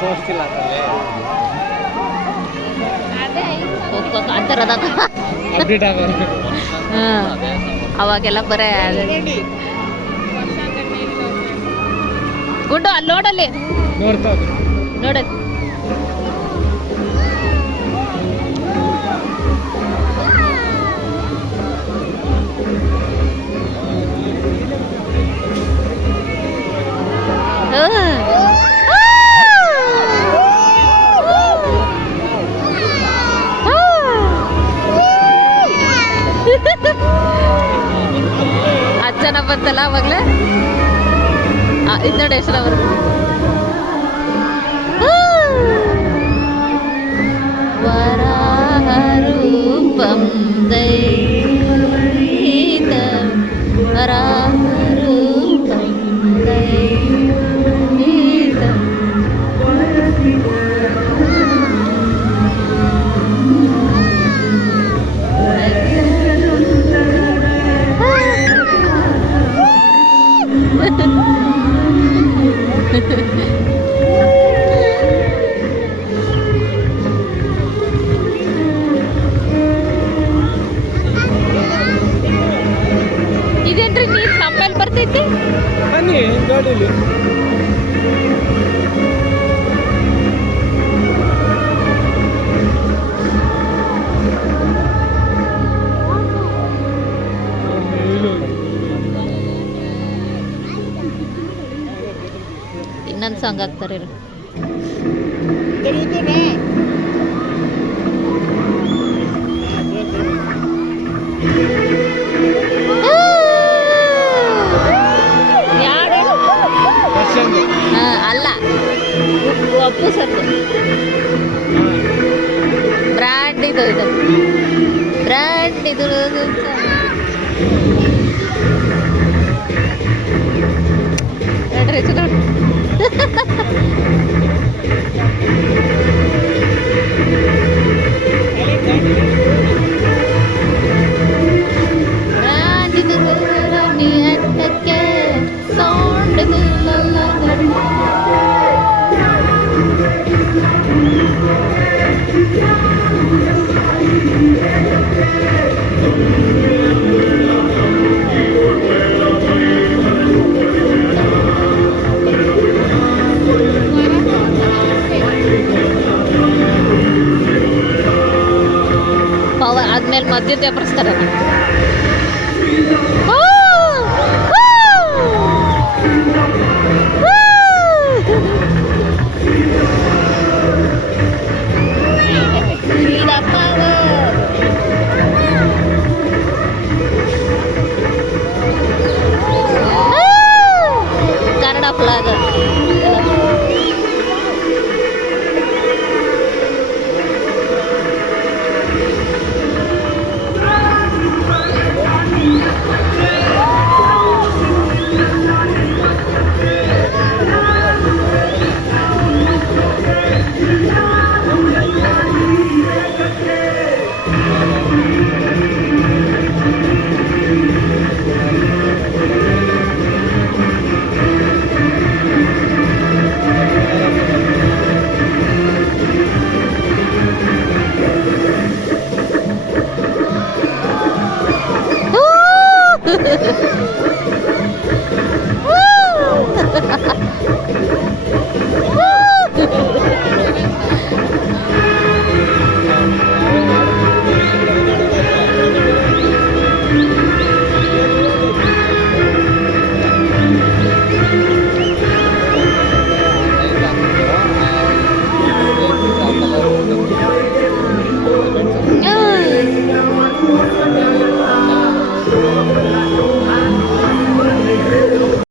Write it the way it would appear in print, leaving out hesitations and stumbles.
ತೋರಿಸಿಲ್ಲ ಅಂತರದ ಅಪ್ಡೇಟ್ ಆಗೋರು ಅವಾಗೆಲ್ಲ ಬರೇ ಗುಂಡು ಅಲ್ಲಿ ನೋಡಲ್ಲಿ ನೋಡ್ತಾ ನೋಡಲ್ಲಿ ಅಜ್ಜನ ಬಂತಲ್ಲ ಅವಾಗ್ಲೇ ಇದು ನೋಡಿ ಹೆಸರು ಅವರು ವರಾಹರೂಪಂ ದೈತ ವರಾಹರೂಪಂ ದೈತ ಇದೇನ್ರಿ ನೀರು ನಮ್ಮಲ್ಲಿ ಬರ್ತೈತಿ ಬನ್ನಿ ಗಾಡಿಲಿ ಇನ್ನೊಂದು ಸಾಂಗ್ ಹಾಕ್ತಾರೆ ಇರು ಅಲ್ಲ ಅಪ್ಪು ಸರ್ದು ಬ್ರ್ಯಾಂಡ್ ಇದು ಬ್ರ್ಯಾಂಡ್ ಇದು ನೋಡ್ರಿ ಚಲೋ ಬ್ರ್ಯಾಂಡ್ ಇದು ನೀ ಅಟ್ಟಕ್ಕೆ ಸೌಂಡ್ ಇದು ಪವರ್ ಆದ್ಮೇಲೆ ಮಧ್ಯದ ಎಬ್ಬರಿಸ್ತಾರೆ ಕನ್ನಡ ಫ್ಲಾಗ್